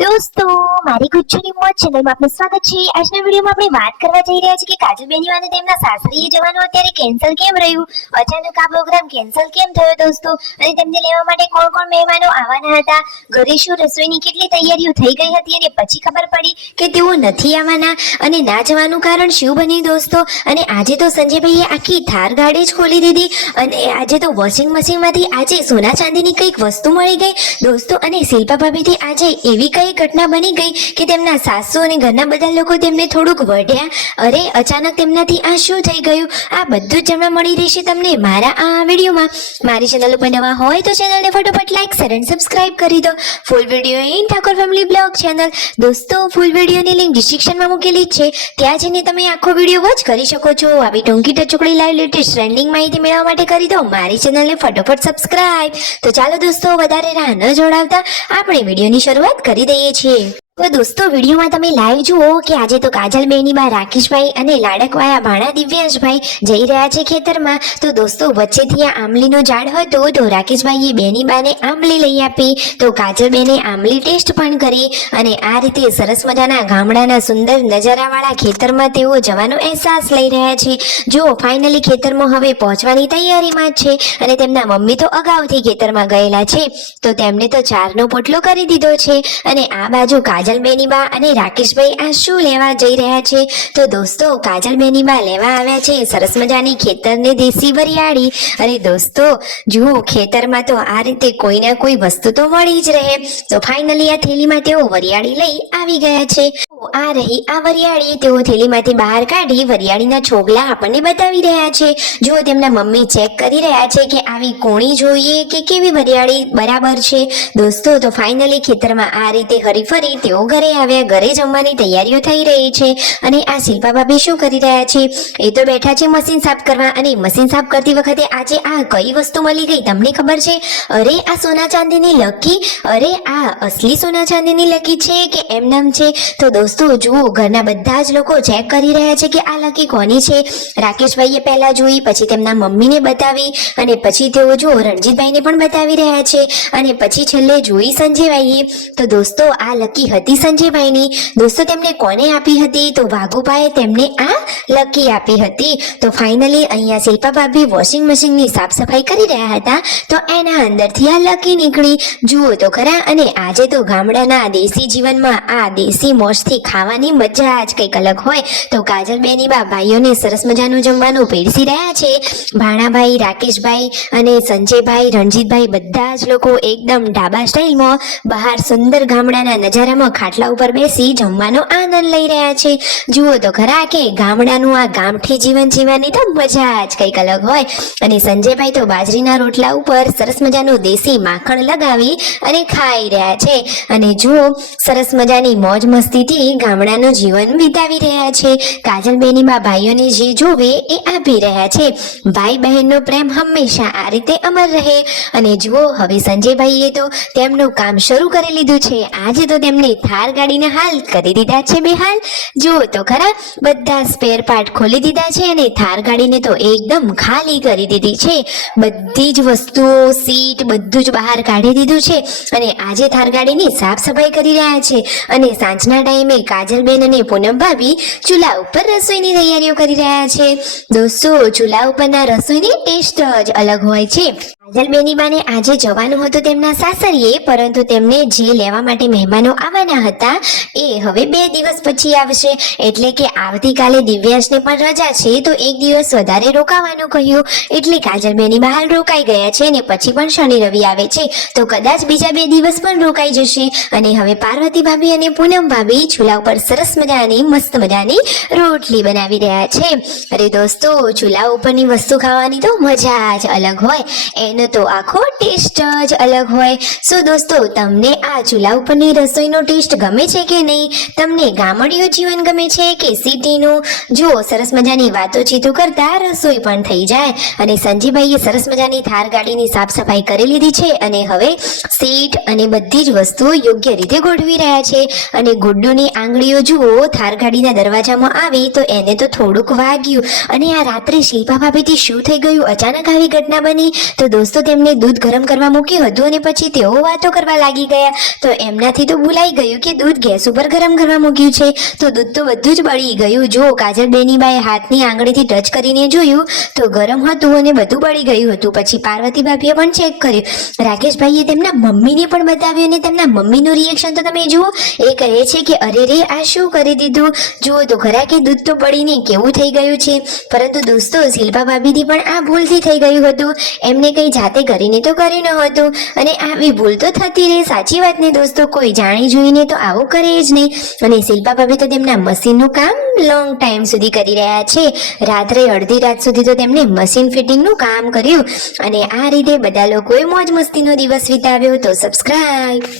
દોસ્તો મારી ગુજ્જુની મોજ ચેનલમાં આપનું સ્વાગત છે। આજના વિડીયોમાં આપણે વાત કરવા જઈ રહ્યા છીએ કે કાજલ બેનીવાને તેમના સાસરીએ જવાનું અત્યારે કેન્સલ કેમ રહ્યું, અચાનક આ પ્રોગ્રામ કેન્સલ કેમ થયો દોસ્તો, અને તેમને લેવા માટે કોણ કોણ મહેમાનો આવવાના હતા, ઘરે શું રસોઈની કેટલી તૈયારીઓ થઈ ગઈ હતી અને પછી ખબર પડી કે તેઓ નથી આવવાના અને ના જવાનું કારણ શું બન્યું દોસ્તો। અને આજે તો સંજયભાઈએ આખી થાર ગાડી જ ખોલી દીધી અને આજે તો વોશિંગ મશીનમાંથી આજે સોના ચાંદીની કંઈક વસ્તુ મળી ગઈ દોસ્તો। અને શિલ્પા ભાભીથી આજે એવી કઈ ઘટના બની ગઈ કે તેમના સાસુ અને ઘરના બધા લોકો તેમને થોડુંક વઢ્યા। અરે અચાનક તેમનાથી આ શું થઈ ગયું, આ બધું જ જાણવા મળી રહેશે તમને મારા આ વિડીયોમાં। મારી ચેનલ ઉપર નવા હોય તો ચેનલને ફટાફટ લાઈક શેર અને સબસ્ક્રાઇબ કરી દો। Full video in Thakor family blog channel દોસ્તો, ફૂલ વિડીયોની લિંક ડિસ્ક્રિપ્શનમાં મૂકેલી છે, ત્યાં જઈને તમે આખો વિડીયો વોચ કરી શકો છો। આવી ટૂંકી ટચુકડી લાઈવ લેટેસ્ટ ટ્રેન્ડિંગ માહિતી મેળવવા માટે કરી દો મારી ચેનલને ફટાફટ સબસ્ક્રાઇબ। તો ચાલો દોસ્તો વધારે રાહ ન જોડાવતા આપણે વિડીયોની શરૂઆત કરી દઈએ છીએ। તો દોસ્તો વિડીયોમાં તમે લાઈવ જુઓ કે આજે તો કાજલ બેનીબા રાકેશભાઈ અને લાડકવાયા ભાણા દિવ્યાંશભાઈ જઈ રહ્યા છે ખેતરમાં। તો દોસ્તો વચ્ચેથી આ આંબલીનો ઝાડ હતો તો રાકેશભાઈએ બેનીબાને આંબલી લઈ આપી, તો કાજલબેને આંબલી ટેસ્ટ પણ કરી અને આ રીતે સરસ મજાના ગામડાના સુંદર નજારાવાળા ખેતરમાં તેઓ જવાનો અહેસાસ લઈ રહ્યા છે। જો ફાઇનલી ખેતરમાં હવે પહોંચવાની તૈયારીમાં જ છે અને તેમના મમ્મી તો અગાઉથી ખેતરમાં ગયેલા છે, તો તેમને તો ચારનો પોટલો કરી દીધો છે। અને આ બાજુ કાજલ બેનીબા અને રાકેશભાઈ આ શું લેવા જઈ રહ્યા છે, તો દોસ્તો કાજલ બેનીબા લેવા આવ્યા છે સરસ મજાની ખેતરની દેશી વરિયાળી। અને દોસ્તો જુઓ ખેતરમાં તો આ રીતે કોઈ ના કોઈ વસ્તુ તો મળી જ રહે, તો ફાઇનલી આ થેલીમાં તેઓ વરિયાળી લઈ આવી ગયા છે। આ રહી આ વરિયાળી, તેઓ થેલીમાંથી બહાર કાઢી વરિયાળીના છોગલા આપણને બતાવી રહ્યા છે। જો તેમના મમ્મી ચેક કરી રહ્યા છે કે આવી કોણી જોઈએ કે કેવી વરિયાળી બરાબર છે દોસ્તો। તો ફાઇનલી ખેતરમાં આ રીતે હરીફરી તેઓ ઘરે આવ્યા, ઘરે જમવાની તૈયારીઓ થઈ રહી છે। અને આ શિલ્પા ભાભી શું કરી રહ્યા છે, એ તો બેઠા છે મશીન સાફ કરવા, અને મશીન સાફ કરતી વખતે આજે આ કઈ વસ્તુ મળી ગઈ તમને ખબર છે? અરે આ સોના ચાંદીની લકી, અરે આ અસલી સોના ચાંદીની લકી છે કે એમનામ છે? તો દોસ્તો જુઓ ઘરના બધા જ લોકો ચેક કરી રહ્યા છે કે આ લકી કોની છે। રાકેશભાઈએ પહેલા જોઈ, પછી તેમના મમ્મીને બતાવી અને પછી તેઓ જો રણજીતભાઈને પણ બતાવી રહ્યા છે અને પછી છેલ્લે જોઈ સંજયભાઈએ। તો દોસ્તો આ લકી હતી સંજયભાઈની દોસ્તો, તેમને કોને આપી હતી, તો વાઘુભાઈએ તેમને આ લકી આપી હતી। તો ફાઇનલી અહીંયા શિલ્પા ભાભી વોશિંગ મશીનની સાફ સફાઈ કરી રહ્યા હતા, તો એના અંદરથી આ લકી નીકળી, જુઓ તો ખરા। અને આજે તો ગામડાના દેશી જીવનમાં આ દેશી મોજથી ખાવાની મજા જ કંઈક અલગ હોય। તો કાજલ બેનીબા ભાઈઓને સરસ મજાનું જમવાનું પીરસી રહ્યા છે, ભાણાભાઈ, રાકેશભાઈ અને સંજયભાઈ, રણજીતભાઈ બધા જ લોકો એકદમ ઢાબા સ્ટાઇલમાં બહાર સુંદર ગામડાના નજારામાં ખાટલા ઉપર બેસી જમવાનો આનંદ લઈ રહ્યા છે। જુઓ તો ખરા કે ગામડાનું આ ગામઠી જીવન જીવવાની તો મજા જ કંઈક અલગ હોય। અને સંજયભાઈ તો બાજરીના રોટલા ઉપર સરસ મજાનું દેશી માખણ લગાવી અને ખાઈ રહ્યા છે, અને જુઓ સરસ મજાની મોજ મસ્તીથી ગામડાનું જીવન વિતાવી રહ્યા છે। કાજલ બેનીબા ભાઈઓને જે જોવે એ આપી રહ્યા છે, ભાઈ બહેનનો પ્રેમ હંમેશા આ રીતે અમર રહે। અને જુઓ હવે સંજયભાઈએ તો તેમનું કામ શરૂ કરી લીધું છે, આજે તો તેમને થાર ગાડીના હાલ કરી દીધા છે બેહાલ। જુઓ તો ખરા બધા સ્પેર પાર્ટ ખોલી દીધા છે અને થાર ગાડીને તો એકદમ ખાલી કરી દીધી છે, બધી જ વસ્તુઓ સીટ બધું જ બહાર કાઢી દીધું છે અને આજે થાર ગાડીની સાફ સફાઈ કરી રહ્યા છે। અને સાંજના ટાઈમે કાજલબેન અને પૂનમ ભાભી ચૂલા ઉપર રસોઈની તૈયારીઓ કરી રહ્યા છે દોસ્તો। ચૂલા ઉપરના રસોઈની ટેસ્ટ જ અલગ હોય છે। કાજલ બેનીબાને આજે જવાનું હતું તેમના સાસરીએ, પરંતુ તેમને જે લેવા માટે મહેમાનો આવવાના હતા એ હવે 2 દિવસ પછી આવશે, એટલે કે આવતીકાલે દિવ્યાંશને પણ રજા છે, તો 1 દિવસ વધારે રોકાવાનું કહ્યું, એટલે કાજલ બેનીબા હાલ રોકાઈ ગયા છે અને પછી પણ શનિ રવિ આવે છે, તો કદાચ બીજા 2 દિવસ પણ રોકાઈ જશે। અને હવે પાર્વતી ભાભી અને પૂનમ ભાભી ચૂલા ઉપર સરસ મજાની મસ્ત મજાની રોટલી બનાવી રહ્યા છે। અરે દોસ્તો ચૂલા ઉપરની વસ્તુ ખાવાની તો મજા જ અલગ હોય, એનો તો આખો ટેસ્ટ જ અલગ હોય। સો દોસ્તો તમને આ ચૂલા ઉપરની રસોઈનો ટેસ્ટ ગમે છે કે નહીં, તમને ગામડિયું જીવન ગમે છે કે સિટીનું? જુઓ સરસ મજાની વાતોચીતો કરતા રસોઈ પણ થઈ જાય। અને સંજીભાઈએ સરસ મજાની થાર ગાડીની સાફ સફાઈ કરી લીધી છે અને હવે સીટ અને બધી જ વસ્તુઓ યોગ્ય રીતે ગોઠવી રહ્યા છે। અને ગુડ્ડુની આંગળીઓ જુઓ થાર ગાડીના દરવાજામાં આવી તો એને તો થોડુંક વાગ્યું, અને આ રાત્રે શિલ્પા ભાભીથી શું થઈ ગયું, અચાનક આવી ઘટના બની, તો દોસ્તો દોસ્તો તેમને દૂધ ગરમ કરવા મૂક્યું હતું અને પછી તેઓ વાતો કરવા લાગી ગયા. તો એમનાથી તો ભૂલાઈ ગયું કે દૂધ ગેસ ઉપર ગરમ કરવા મૂક્યું છે. તો દૂધ તો બધું જ બળી ગયું. જો કાજલબેની બાએ હાથની આંગળીથી ટચ કરીને જોયું તો ગરમ હતું અને બધું બળી ગયું હતું. પછી પાર્વતી ભાભીએ પણ ચેક કર્યું. રાકેશભાઈએ તેમના મમ્મીને પણ બતાવ્યું અને તેમના મમ્મીનું રિએક્શન તો તમે જુઓ. એ કહે છે કે અરે રે આ શું કરી દીધું, જુઓ તો ખરા કે દૂધ તો બળીને કેવું થઈ ગયું છે. પરંતુ દોસ્તો શિલ્પા ભાભીથી પણ આ ભૂલથી થઈ ગયું હતું. એમને કંઈ જાતે કરીને તો કર્યું ન હતું અને આવી ભૂલ તો થતી રહે. સાચી વાત ને દોસ્તો, કોઈ જાણી જોઈને તો આવું કરે જ નહીં. અને શિલ્પા ભાભી તો તેમના મશીનનું કામ લોંગ ટાઈમ સુધી કરી રહ્યા છે. રાત્રે અડધી રાત સુધી તો તેમને મશીન ફિટિંગનું કામ કર્યું અને આ રીતે બધા લોકોએ મોજ મસ્તીનો દિવસ વિતાવ્યો. તો સબસ્ક્રાઇબ.